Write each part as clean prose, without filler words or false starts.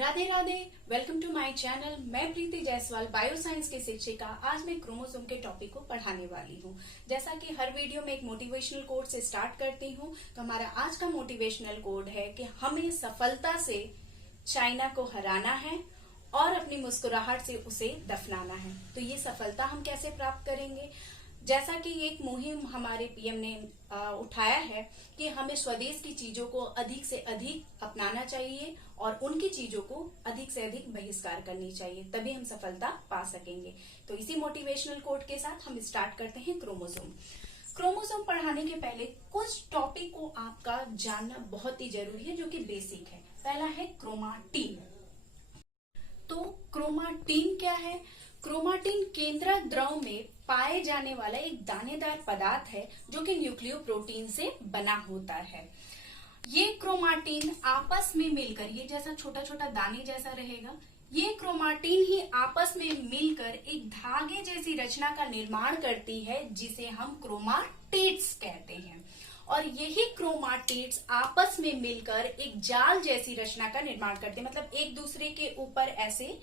Radhe Radhe. Welcome to my channel. मैं Preeti Jaiswal bio science की शिक्षिका। आज मैं क्रोमोसोम के टॉपिक को पढ़ाने वाली हूँ। जैसा कि हर वीडियो में एक मोटिवेशनल कोड से स्टार्ट करती हूँ, तो हमारा आज का मोटिवेशनल कोड है कि हमें सफलता से चाइना को हराना है और अपनी मुस्कुराहट से उसे दफनाना है। तो ये सफलता हम कैसे प्राप्त करेंगे? जैसा कि एक मुहिम हमारे पीएम ने उठाया है कि हमें स्वदेश की चीजों को अधिक से अधिक अपनाना चाहिए और उनकी चीजों को अधिक से अधिक बहिष्कार करनी चाहिए, तभी हम सफलता पा सकेंगे। तो इसी मोटिवेशनल कोट के साथ हम स्टार्ट करते हैं क्रोमोसोम। क्रोमोसोम पढ़ाने के पहले कुछ टॉपिक को आपका जानना बहुत ही जरूरी है, जो कि बेसिक है। पहला है क्रोमाटिन। तो क्रोमाटिन क्या है? क्रोमाटिन केंद्रक द्रव में पाए जाने वाला एक दानेदार पदार्थ है जो कि न्यूक्लियोप्रोटीन से बना होता है। ये क्रोमाटिन आपस में मिलकर, ये जैसा छोटा छोटा दाने जैसा रहेगा, ये क्रोमाटिन ही आपस में मिलकर एक धागे जैसी रचना का निर्माण करती है, जिसे हम क्रोमाटिड्स कहते हैं। और यही क्रोमाटिड्स आपस में मिलकर एक जाल जैसी रचना का निर्माण करते हैं, मतलब एक दूसरे के ऊपर ऐसे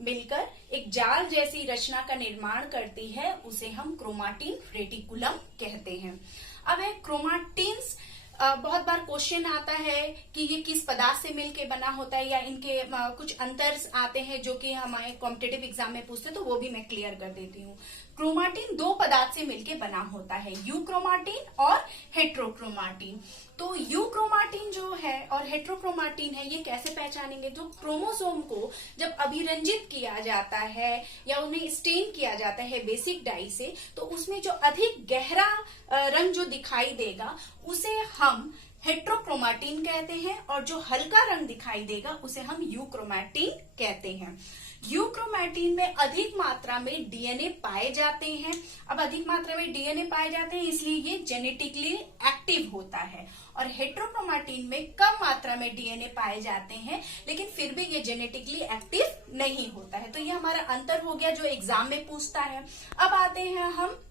मिलकर एक जाल जैसी रचना का निर्माण करती है, उसे हम क्रोमाटिन रेटिकुलम कहते हैं। अब है क्रोमाटिन्स। बहुत बार क्वेश्चन आता है कि ये किस पदार्थ से मिलके बना होता है, या इनके कुछ अंतर आते हैं जो कि हमारे कॉम्पिटिटिव एग्जाम में पूछते हैं, तो वो भी मैं क्लियर कर देती हूँ। क्रोमाटिन दो पदार्थ से मिलके बना होता है, यूक्रोमाटिन और हेट्रोक्रोमाटिन। तो यूक्रोमाटिन जो है और हेट्रोक्रोमाटिन है, ये कैसे पहचानेंगे? जो क्रोमोसोम को जब अभिरंजित किया जाता है या उन्हें स्टेन किया जाता है बेसिक डाई से, तो उसमें जो अधिक गहरा रंग जो दिखाई देगा उसे हम हेट्रोक्रोमाटिन कहते हैं, और जो हल्का रंग दिखाई देगा उसे हम यूक्रोमाटिन कहते हैं। यूक्रोमाटिन में अधिक मात्रा में डीएनए पाए जाते हैं। अब अधिक मात्रा में डीएनए पाए जाते हैं, इसलिए ये जेनेटिकली एक्टिव होता है। और हेट्रोक्रोमाटिन में कम मात्रा में डीएनए पाए जाते हैं, लेकिन फिर भी ये जेनेटिकली एक्टिव नहीं होता है। तो ये हमारा अंतर हो गया जो एग्जाम में पूछता है। अब आते हैं हम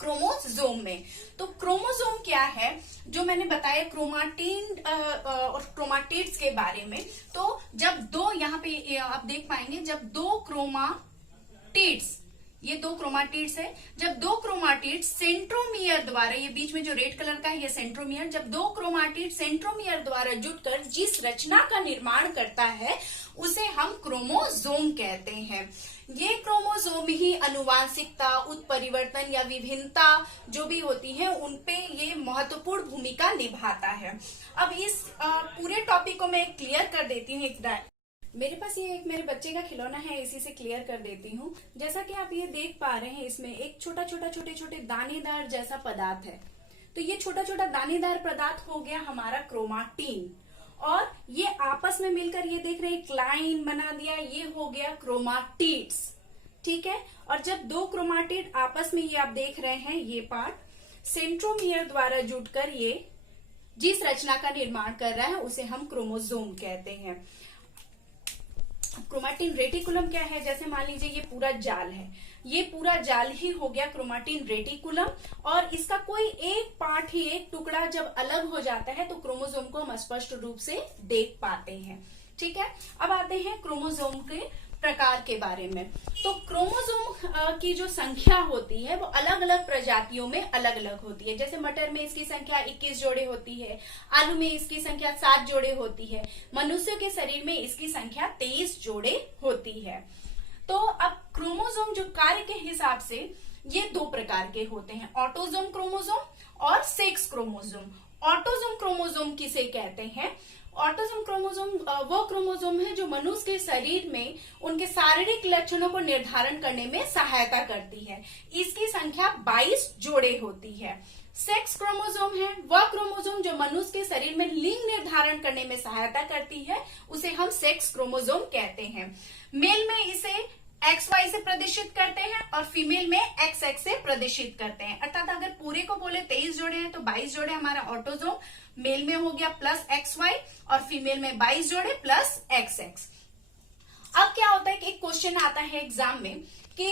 क्रोमोसोम में। तो क्रोमोसोम क्या है, जो मैंने बताया क्रोमाटिन और क्रोमाटिड्स के बारे में। तो जब दो, यहाँ पे आप देख पाएंगे, जब दो क्रोमाटिड्स, ये दो क्रोमाटिड्स है, जब दो क्रोमाटिड्स सेंट्रोमियर द्वारा, ये बीच में जो रेड कलर का है ये सेंट्रोमियर, जब दो क्रोमाटिड सेंट्रोमियर द्वारा जुटकर जिस रचना का निर्माण करता है उसे हम क्रोमोसोम कहते हैं। ये क्रोमोसोम ही अनुवांशिकता, उत्परिवर्तन या विभिन्नता जो भी होती है उनपे ये महत्वपूर्ण भूमिका निभाता है। अब इस पूरे टॉपिक को मैं क्लियर कर देती हूँ। मेरे पास ये एक मेरे बच्चे का खिलौना है, इसी से क्लियर कर देती हूँ। जैसा कि आप ये देख पा रहे हैं, इसमें एक छोटा छोटा छोटे छोटे दानेदार जैसा पदार्थ है। तो ये छोटा छोटा दानेदार पदार्थ हो गया हमारा क्रोमाटिन, और ये आपस में मिलकर, ये देख रहे हैं एक लाइन बना दिया, ये हो गया क्रोमाटिड्स। ठीक है। और जब दो क्रोमाटिड आपस में, ये आप देख रहे हैं ये पार्ट सेंट्रोमियर द्वारा जुटकर ये जिस रचना का निर्माण कर रहा है उसे हम क्रोमोसोम कहते हैं। क्रोमाटिन रेटिकुलम क्या है? जैसे मान लीजिए ये पूरा जाल है, ये पूरा जाल ही हो गया क्रोमाटिन रेटिकुलम, और इसका कोई एक पार्ट ही, एक टुकड़ा जब अलग हो जाता है तो क्रोमोसोम को हम स्पष्ट रूप से देख पाते हैं। ठीक है। अब आते हैं क्रोमोसोम के प्रकार के बारे में। तो क्रोमोसोम की जो संख्या होती है वो अलग अलग प्रजातियों में अलग अलग होती है। जैसे मटर में इसकी संख्या 21 जोड़े होती है, आलू में इसकी संख्या 7 जोड़े होती है, मनुष्य के शरीर में इसकी संख्या 23 जोड़े होती है। तो अब क्रोमोसोम जो कार्य के हिसाब से ये दो प्रकार के होते हैं, ऑटोसोम क्रोमोसोम और सेक्स क्रोमोसोम। ऑटोसोम क्रोमोसोम किसे कहते हैं? ऑटोसोम क्रोमोसोम वो क्रोमोसोम है जो मनुष्य के शरीर में उनके शारीरिक लक्षणों को निर्धारण करने में सहायता करती है। इसकी संख्या 22 जोड़े होती है। सेक्स क्रोमोसोम है वह क्रोमोसोम जो मनुष्य के शरीर में लिंग निर्धारण करने में सहायता करती है, उसे हम सेक्स क्रोमोसोम कहते हैं। मेल में इसे XY से प्रदर्शित करते हैं और फीमेल में XX से प्रदर्शित करते हैं। अर्थात अगर पूरे को बोले 23 जोड़े हैं तो 22 जोड़े हमारा ऑटोसोम, मेल में हो गया प्लस XY, और फीमेल में 22 जोड़े प्लस XX। अब क्या होता है कि एक क्वेश्चन आता है एग्जाम में कि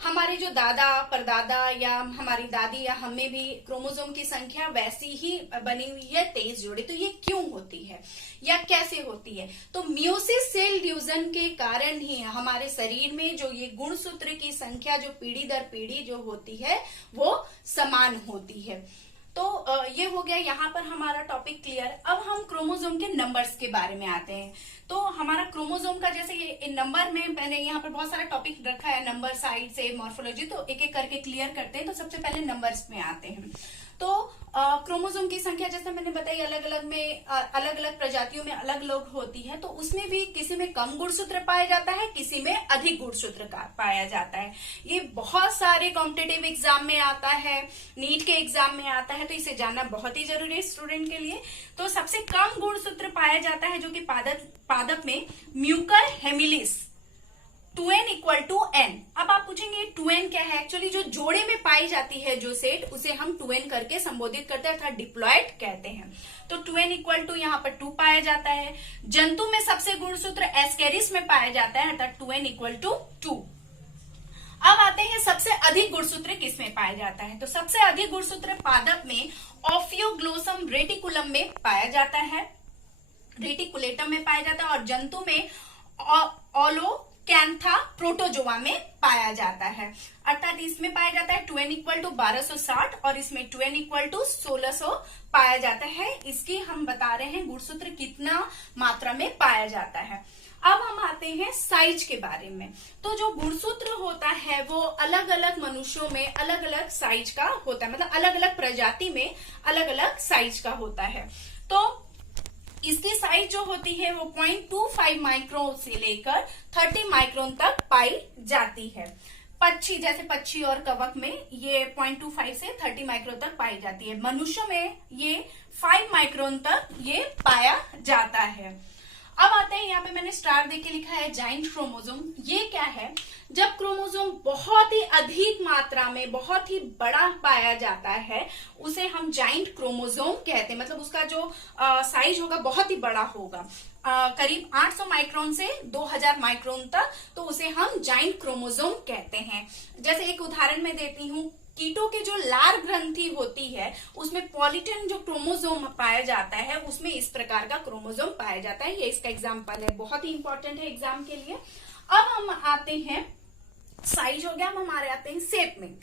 हमारे जो दादा परदादा या हमारी दादी या हमें भी क्रोमोसोम की संख्या वैसी ही बनी हुई है 23 जोड़ी। तो ये क्यों होती है या कैसे होती है? तो मियोसिस सेल डिवीजन के कारण ही हमारे शरीर में जो ये गुणसूत्र की संख्या जो पीढ़ी दर पीढ़ी जो होती है वो समान होती है। तो ये हो गया यहाँ पर हमारा टॉपिक क्लियर। अब हम क्रोमोसोम के नंबर्स के बारे में आते हैं। तो हमारा क्रोमोसोम का जैसे ये नंबर में मैंने यहाँ पर बहुत सारा टॉपिक रखा है, नंबर साइड से मॉर्फोलॉजी, तो एक एक करके क्लियर करते हैं। तो सबसे पहले नंबर्स में आते हैं। तो क्रोमोसोम की संख्या जैसे मैंने बताई अलग अलग में अलग अलग प्रजातियों में अलग अलग होती है। तो उसमें भी किसी में कम गुणसूत्र पाया जाता है, किसी में अधिक गुणसूत्र पाया जाता है। ये बहुत सारे कॉम्पिटिटिव एग्जाम में आता है, नीट के एग्जाम में आता है, तो इसे जानना बहुत ही जरूरी है स्टूडेंट के लिए। तो सबसे कम गुणसूत्र पाया जाता है जो कि पादप में म्यूकर हेमिलिस 2n = 2n। अब आप पूछेंगे 2n क्या है? एक्चुअली जो जोड़े में पाई जाती है जो सेट, उसे हम 2n करके संबोधित करते हैं अर्थात डिप्लॉयड कहते हैं। तो 2n = यहाँ पर 2 पाया जाता है। जंतु में सबसे गुणसूत्र एस्केरिस में पाया जाता है अर्थात 2n = 2। अब आते हैं सबसे अधिक गुणसूत्र किसमें पाया जाता है? तो सबसे अधिक गुणसूत्र पादप में ऑफियोग्लोसम रेटिकुलम में पाया जाता है, रेटिकुलेटम में पाया जाता है, और जंतु में कैंथा प्रोटोजोआ में पाया जाता है। अर्थात इसमें पाया जाता है 2n = 1260 और इसमें 2n = 1600 पाया जाता है। इसकी हम बता रहे हैं गुणसूत्र कितना मात्रा में पाया जाता है। अब हम आते हैं साइज के बारे में। तो जो गुणसूत्र होता है वो अलग अलग मनुष्यों में अलग अलग साइज का होता है, मतलब अलग अलग प्रजाति में अलग अलग साइज का होता है। तो इसकी साइज जो होती है वो 0.25 माइक्रोन से लेकर 30 माइक्रोन तक पाई जाती है। पक्षी जैसे पक्षी और कवक में ये 0.25 से 30 माइक्रोन तक पाई जाती है। मनुष्यों में ये 5 माइक्रोन तक ये पाया जाता है। अब आते हैं, यहाँ पे मैंने स्टार देके लिखा है जाइंट क्रोमोसोम। ये क्या है? जब क्रोमोसोम बहुत ही अधिक मात्रा में बहुत ही बड़ा पाया जाता है उसे हम जाइंट क्रोमोसोम कहते हैं। मतलब उसका जो साइज होगा बहुत ही बड़ा होगा, करीब 800 माइक्रोन से 2000 माइक्रोन तक, तो उसे हम जाइंट क्रोमोसोम कहते हैं। जैसे एक उदाहरण मैं देती हूँ, कीटों के जो लार ग्रंथि होती है उसमें पॉलीटन जो क्रोमोसोम पाया जाता है उसमें इस प्रकार का क्रोमोसोम पाया जाता है। ये इसका एग्जाम्पल है, बहुत ही इंपॉर्टेंट है एग्जाम के लिए। अब हम आते हैं, साइज हो गया, हम हमारे आते हैं शेप में।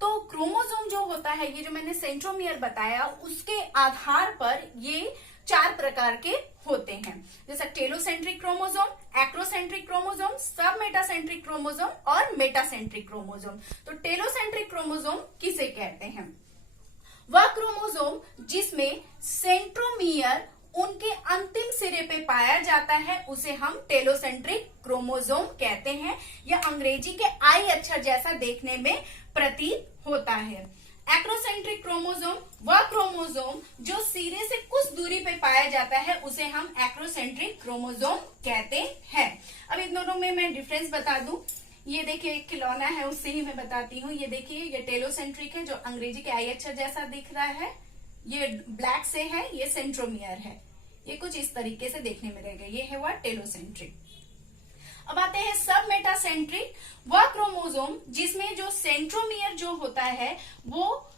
तो क्रोमोसोम जो होता है, ये जो मैंने सेंट्रोमियर बताया, उसके आधार पर ये 4 प्रकार के होते हैं, जैसा टेलोसेंट्रिक क्रोमोसोम, एक्रोसेंट्रिक क्रोमोसोम, सब मेटासेंट्रिक क्रोमोसोम और मेटासेंट्रिक क्रोमोसोम। तो टेलोसेंट्रिक क्रोमोसोम किसे कहते हैं? वह क्रोमोसोम जिसमें सेंट्रोमियर उनके अंतिम सिरे पे पाया जाता है उसे हम टेलोसेंट्रिक क्रोमोसोम कहते हैं। यह अंग्रेजी के आई अक्षर जैसा देखने में प्रतीत होता है। एक्रोसेंट्रिक क्रोमोसोम वह क्रोमोसोम जो सिरे से कुछ दूरी पे पाया जाता है उसे हम एक्रोसेंट्रिक क्रोमोसोम कहते हैं। अब इन दोनों में मैं डिफरेंस बता दूं। ये देखिए एक खिलौना है, उससे ही मैं बताती हूँ। ये देखिए, ये टेलोसेंट्रिक है जो अंग्रेजी के आई अक्षर जैसा दिख रहा है, ये ब्लैक से है, ये सेंट्रोमियर है, ये कुछ इस तरीके से देखने में रहेगा, ये है वह टेलोसेंट्रिक। अब आते हैं सब मेटासेंट्रिक, वह क्रोमोसोम जिसमें जो सेंट्रोमियर जो होता है वो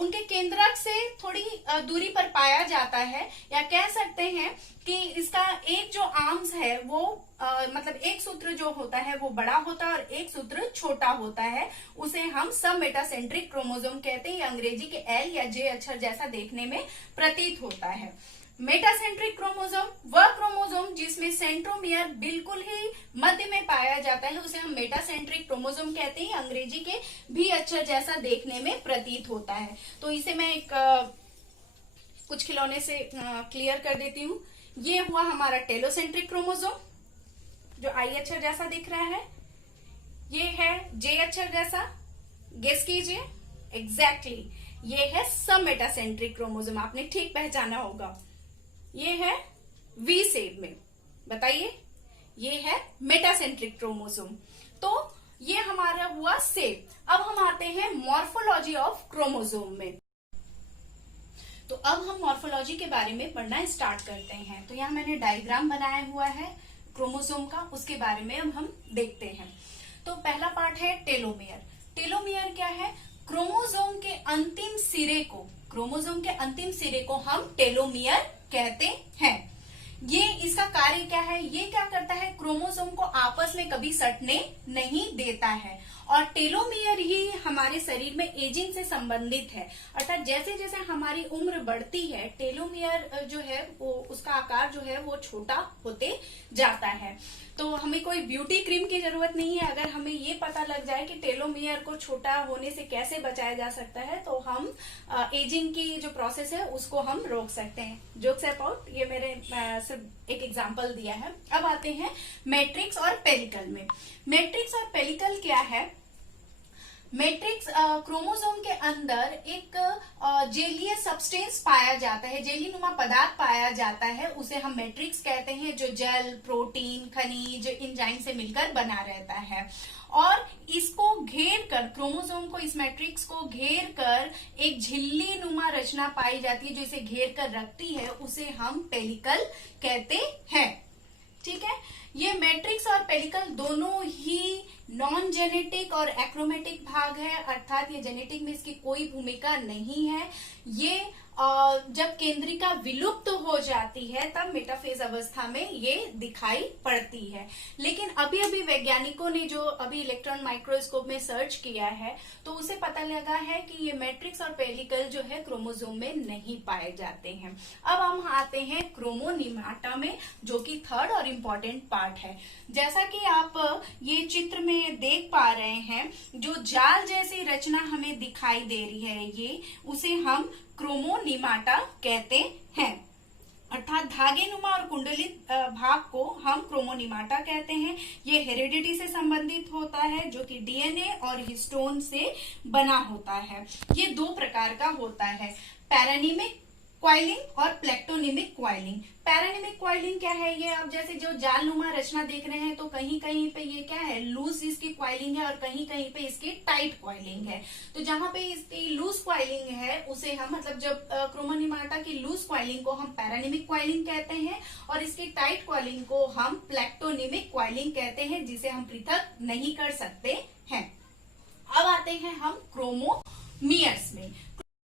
उनके केंद्रक से थोड़ी दूरी पर पाया जाता है, या कह सकते हैं कि इसका एक जो आर्म्स है वो मतलब एक सूत्र जो होता है वो बड़ा होता है और एक सूत्र छोटा होता है, उसे हम सब मेटासेंट्रिक क्रोमोसोम कहते हैं। अंग्रेजी के एल या जे अक्षर जैसा देखने में प्रतीत होता है। मेटासेंट्रिक क्रोमोसोम वह क्रोमोसोम जिसमें सेंट्रोमियर बिल्कुल ही मध्य में पाया जाता है उसे हम मेटासेंट्रिक क्रोमोसोम कहते हैं। अंग्रेजी के भी अक्षर जैसा देखने में प्रतीत होता है। तो इसे मैं एक कुछ खिलौने से क्लियर कर देती हूँ। ये हुआ हमारा टेलोसेंट्रिक क्रोमोसोम जो आई अक्षर जैसा दिख रहा है, ये है जे अक्षर जैसा, गेस कीजिए, एग्जैक्टली ये है सब मेटासेंट्रिक क्रोमोसोम, आपने ठीक पहचाना होगा। ये है वी शेप में, बताइए, ये है मेटासेंट्रिक क्रोमोसोम। तो ये हमारा हुआ शेप। अब हम आते हैं मॉर्फोलॉजी ऑफ क्रोमोसोम में। तो अब हम मॉर्फोलॉजी के बारे में पढ़ना स्टार्ट करते हैं। तो यहाँ मैंने डायग्राम बनाया हुआ है क्रोमोसोम का, उसके बारे में अब हम देखते हैं। तो पहला पार्ट है टेलोमियर। टेलोमियर क्या है? क्रोमोसोम के अंतिम सिरे को, क्रोमोसोम के अंतिम सिरे को हम टेलोमियर कहते हैं। ये इसका कार्य क्या है? ये क्या करता है? क्रोमोसोम को आपस में कभी सटने नहीं देता है। और टेलोमियर ही हमारे शरीर में एजिंग से संबंधित है, अर्थात जैसे जैसे हमारी उम्र बढ़ती है टेलोमियर जो है वो उसका आकार जो है वो छोटा होते जाता है। तो हमें कोई ब्यूटी क्रीम की जरूरत नहीं है। अगर हमें ये पता लग जाए कि टेलोमियर को छोटा होने से कैसे बचाया जा सकता है तो हम एजिंग की जो प्रोसेस है उसको हम रोक सकते हैं। जोक्स अबाउट, ये मेरे सिर्फ एक एग्जांपल दिया है। अब आते हैं मैट्रिक्स और पेलिकल में। मैट्रिक्स और पेलिकल क्या है? मैट्रिक्स क्रोमोसोम के अंदर एक जेलीय सब्सटेंस पाया जाता है, जेलीनुमा पदार्थ पाया जाता है, उसे हम मैट्रिक्स कहते हैं, जो जल, प्रोटीन, खनिज, एंजाइम से मिलकर बना रहता है। और इसको घेर कर, क्रोमोसोम को, इस मैट्रिक्स को घेर कर एक झिल्ली नुमा रचना पाई जाती है जो इसे घेर कर रखती है, उसे हम पेलिकल कहते हैं। ठीक है, ये मैट्रिक्स और पेलिकल दोनों ही नॉन जेनेटिक और एक्रोमेटिक भाग है, अर्थात ये जेनेटिक में इसकी कोई भूमिका नहीं है। ये जब केंद्रिका विलुप्त हो जाती है तब मेटाफेज अवस्था में ये दिखाई पड़ती है। लेकिन अभी अभी वैज्ञानिकों ने जो अभी इलेक्ट्रॉन माइक्रोस्कोप में सर्च किया है तो उसे पता लगा है कि ये मैट्रिक्स और पेलिकल जो है क्रोमोसोम में नहीं पाए जाते हैं। अब हम आते हैं क्रोमोनिमाटा में, जो कि थर्ड और इम्पोर्टेंट पार्ट है। जैसा कि आप ये चित्र में देख पा रहे हैं, जो जाल जैसी रचना हमें दिखाई दे रही है ये, उसे हम क्रोमोनिमाटा कहते हैं, अर्थात धागेनुमा और कुंडलित भाग को हम क्रोमोनिमाटा कहते हैं। ये हेरिडिटी से संबंधित होता है, जो कि डीएनए और हिस्टोन से बना होता है। ये दो प्रकार का होता है, पैरानिमिक क्वाइलिंग और प्लेक्टोनिमिक क्वाइलिंग। पैरानिमिक क्वाइलिंग क्या है? ये आप जैसे जो जालनुमा रचना देख रहे हैं तो कहीं कहीं पे ये क्या है, लूज इसकी क्वाइलिंग है और कहीं कहीं पे इसकी टाइट क्वाइलिंग है। तो जहां पे इसकी लूज क्वाइलिंग है उसे हम, मतलब जब क्रोमोनिमाटा की लूज क्वाइलिंग को हम पैरानिमिक क्वाइलिंग कहते हैं और इसकी टाइट क्वाइलिंग को हम प्लेक्टोनिमिक क्वाइलिंग कहते हैं, जिसे हम पृथक नहीं कर सकते हैं। अब आते हैं हम क्रोमोमियर्स में।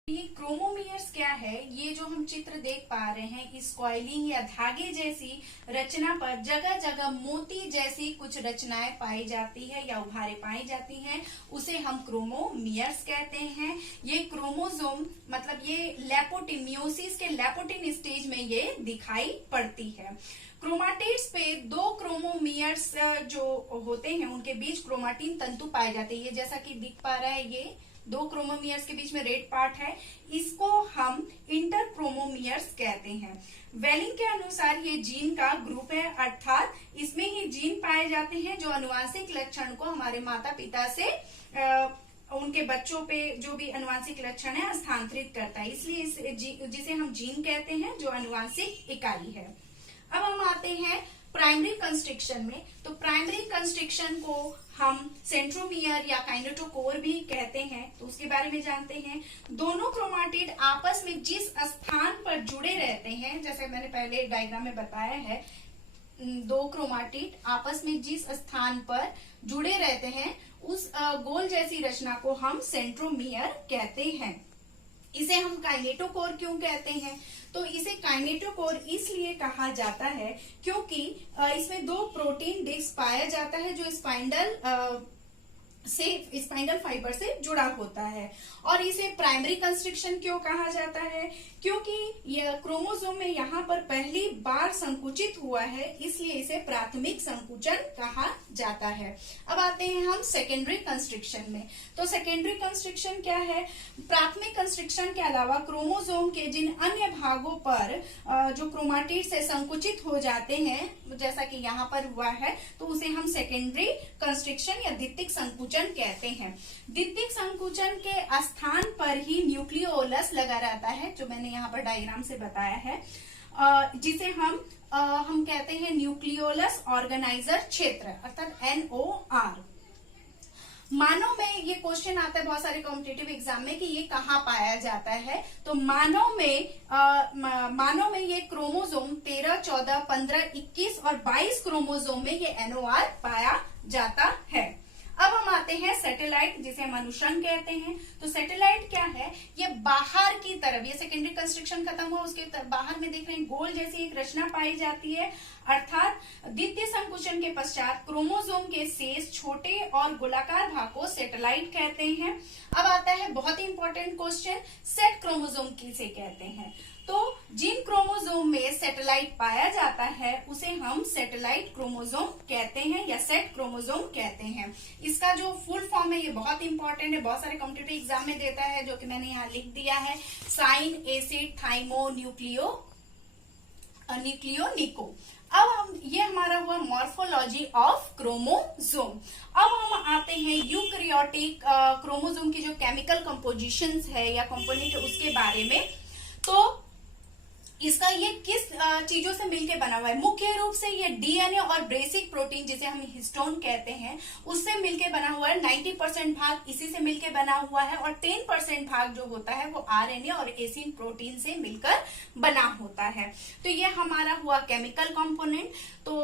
ये क्रोमोमियर्स क्या है? ये जो हम चित्र देख पा रहे हैं, इस कॉइलिंग या धागे जैसी रचना पर जगह जगह मोती जैसी कुछ रचनाएं पाई जाती है या उभारे पाई जाती हैं, उसे हम क्रोमोमियर्स कहते हैं। ये क्रोमोसोम, मतलब ये लेपोटिन, मियोसिस के लेपोटिन स्टेज में ये दिखाई पड़ती है। क्रोमाटिड्स पे दो क्रोमोमियर्स जो होते हैं उनके बीच क्रोमाटिन तंतु पाए जाते हैं। ये जैसा कि दिख पा रहा है, ये दो क्रोमोमियर्स के बीच में रेड पार्ट है, इसको हम इंटरक्रोमोमियर्स कहते हैं। वेलिंग के अनुसार ये जीन का ग्रुप है, अर्थात इसमें ही जीन पाए जाते हैं जो अनुवांशिक लक्षण को हमारे माता पिता से उनके बच्चों पे जो भी अनुवांशिक लक्षण है स्थानांतरित करता है, इसलिए जिसे हम जीन कहते हैं, जो अनुवांशिक इकाई है। अब हम आते हैं प्राइमरी कंस्ट्रक्शन में। तो प्राइमरी कंस्ट्रक्शन को हम सेंट्रोमियर या काइनेटोकोर भी कहते हैं, तो उसके बारे में जानते हैं। दोनों क्रोमाटिड आपस में जिस स्थान पर जुड़े रहते हैं, जैसे मैंने पहले डायग्राम में बताया है, दो क्रोमाटिड आपस में जिस स्थान पर जुड़े रहते हैं उस गोल जैसी रचना को हम सेंट्रोमियर कहते हैं। इसे हम काइनेटोकोर क्यों कहते हैं? तो इसे काइनेटोकोर इसलिए कहा जाता है क्योंकि इसमें दो प्रोटीन डिस्क पाया जाता है जो स्पाइंडल फाइबर से जुड़ा होता है। और इसे प्राइमरी कंस्ट्रक्शन क्यों कहा जाता है? क्योंकि यह क्रोमोसोम में यहाँ पर पहली बार संकुचित हुआ है, इसलिए इसे प्राथमिक संकुचन कहा जाता है। अब आते हैं हम सेकेंडरी कंस्ट्रक्शन में। तो सेकेंडरी कंस्ट्रक्शन क्या है? प्राथमिक कंस्ट्रक्शन के अलावा क्रोमोसोम के जिन अन्य भागों पर जो क्रोमाटिड से संकुचित हो जाते हैं, जैसा कि यहाँ पर हुआ है, तो उसे हम सेकेंडरी कंस्ट्रक्शन या द्वितीयक संकुचन कहते हैं। द्वितीयक संकुचन के स्थान पर ही न्यूक्लियोलस लगा रहता है, जो मैंने यहाँ पर डायग्राम से बताया है, जिसे हम कहते हैं न्यूक्लियोलस ऑर्गेनाइजर क्षेत्र, अर्थात NOR। मानव में ये क्वेश्चन आता है बहुत सारे कॉम्पिटिटिव एग्जाम में कि ये कहाँ पाया जाता है। तो मानव में ये क्रोमोसोम 13, 14, 15, 21 और 22 क्रोमोसोम में ये NOR पाया जाता है। अब हम आते हैं सैटेलाइट, जिसे हम अनुषंग कहते हैं। तो सैटेलाइट क्या है, ये बाहर की तरफ, ये सेकेंडरी कंस्ट्रक्शन खत्म हुआ उसके बाहर में देख रहे हैं गोल जैसी एक रचना पाई जाती है, अर्थात द्वितीय संकुचन के पश्चात क्रोमोसोम के शेष छोटे और गोलाकार भाग को सैटेलाइट कहते हैं। अब आता है बहुत ही इंपॉर्टेंट क्वेश्चन, सेट क्रोमोसोम किसे कहते हैं। तो जिन क्रोमोसोम में सैटेलाइट पाया जाता है उसे हम सैटेलाइट क्रोमोसोम कहते हैं या सेट क्रोमोसोम कहते हैं। इसका जो फुल फॉर्म है ये बहुत इंपॉर्टेंट है, बहुत सारे कॉम्पिटिटिव एग्जाम में देता है, जो कि मैंने यहाँ लिख दिया है, साइन एसिड थाइमो न्यूक्लियोनिको। अब हम, ये हमारा हुआ मॉर्फोलॉजी ऑफ क्रोमोसोम। अब हम आते हैं यूकैरियोटिक क्रोमोसोम की जो केमिकल कंपोजिशंस है या कंपोनेंट है उसके बारे में। तो इसका ये किस चीजों से मिलके बना हुआ है, मुख्य रूप से ये डीएनए और बेसिक प्रोटीन जिसे हम हिस्टोन कहते हैं उससे मिलके बना हुआ है। 90% भाग इसी से मिलके बना हुआ है और 10% भाग जो होता है वो आरएनए और एसिन प्रोटीन से मिलकर बना होता है। तो ये हमारा हुआ केमिकल कंपोनेंट। तो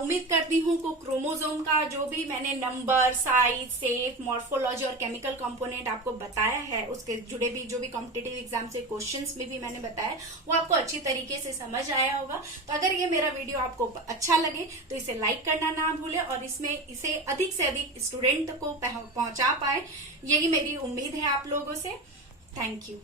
उम्मीद करती हूँ को क्रोमोसोम का जो भी मैंने नंबर, साइज, शेप, मॉर्फोलॉजी और केमिकल कंपोनेंट आपको बताया है, उसके जुड़े भी जो भी कॉम्पिटिटिव एग्जाम से क्वेश्चंस में भी मैंने बताया, वो आपको अच्छी तरीके से समझ आया होगा। तो अगर ये मेरा वीडियो आपको अच्छा लगे तो इसे लाइक करना ना भूले और इसे अधिक से अधिक स्टूडेंट को पहुंचा पाए, यही मेरी उम्मीद है आप लोगों से। Thank you.